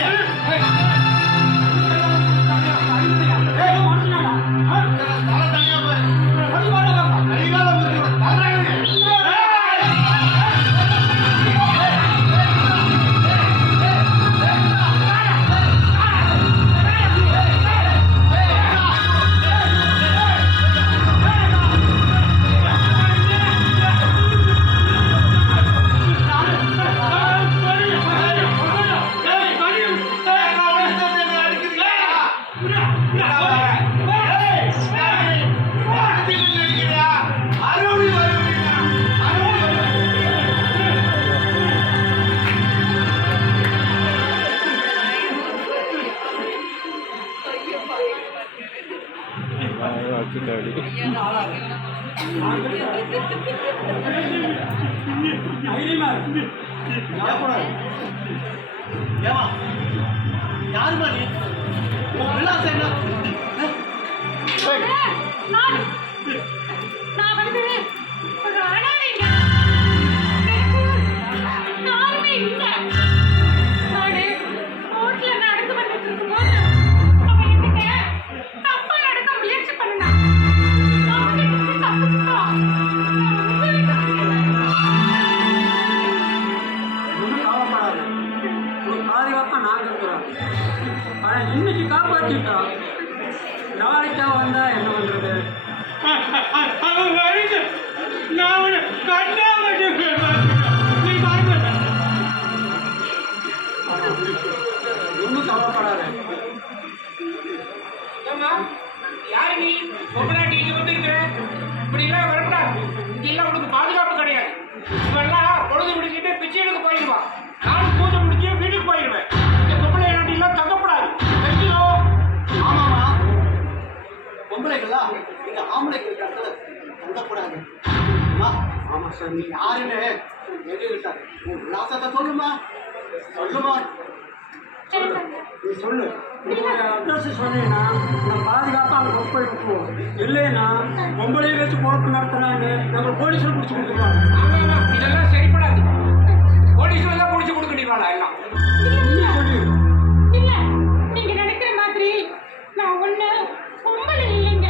யார் வச்சுட்டாடி யாருமா நீ உன் விலாசம் என்ன நான் யாரு நீ? பொம்பளாட்டி இங்க வந்திருக்கிற இப்படி எல்லாம் வர நீ யாருன்னு? எதுக்கிட்ட உன் விலாசத்தை சொல்லுமா? சொல்லுமா? நீ சொல்லு. உங்களுடைய அட்ரஸ் சொன்னீங்கன்னா நான் பாதுகாப்பாக அங்கே போய் விட்டுருவோம் இல்லைன்னா பொம்பளையை வச்சு பொழப்பு நடத்துறாங்க நம்ம போலீஸில் பிடிச்சி கொடுத்துருவாங்க இதெல்லாம் சரிப்படாது. போலீஸ்ல தான் பிடிச்சி எல்லாம். நீங்க நினைக்கிற மாதிரி நான் ஒண்ணு பொம்பளை இல்லைங்க.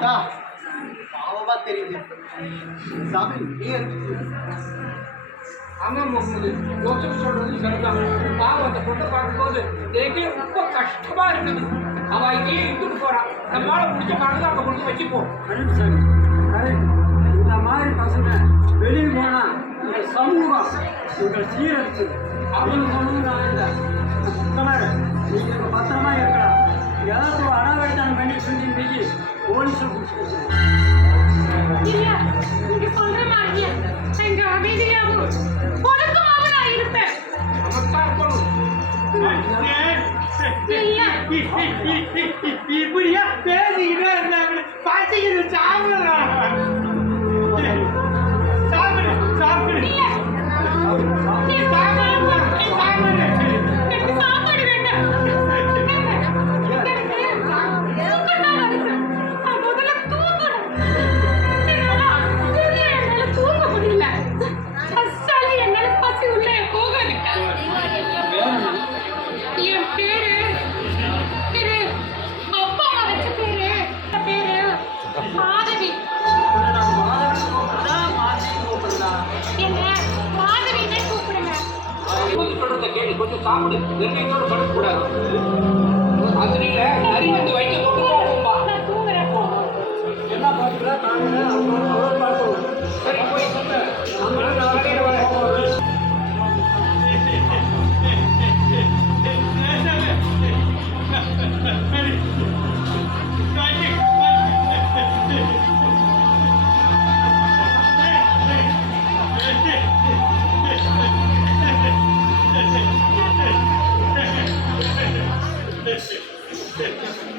பார்த்தா பாவமா தெரியுது. சாமி நீ இருக்கு ஆமா முகமது யோசிச்சு சொல்றது சரிதான். பாவம் அந்த பொண்ணை பார்க்கும்போது ரொம்ப கஷ்டமா இருக்குது. அவ இங்கேயே இருந்துட்டு போறான் நம்மளால முடிஞ்ச பாதுகாப்பை கொண்டு வச்சுப்போம். கரெக்ட் கரெக்ட் இந்த மாதிரி பசங்க வெளியே போனால் இந்த சமூகம் உங்களை சீரழிச்சு. அவங்க சமூகம் இல்லை. பத்திரமா இருக்கலாம் ஏதாவது ஒரு பண்ணி செஞ்சு பிடிச்சி இல்ல நீங்க சொல்ற எங்க நான் இருப்பேன். இல்ல. இப்படியா பேசிக்கிட்டே இருந்தாங்க பாத்திக்கிட்டு சாப்பிடுறான் சாப்பிடு நிர்ணயத்தோடு படுக்கக்கூடாது அதுல நிறைய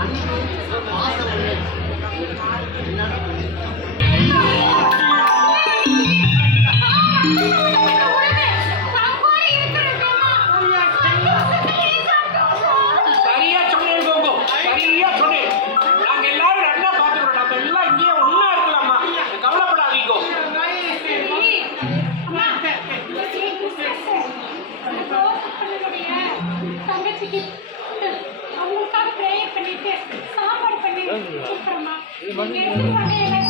அன்னைக்கு Ninguém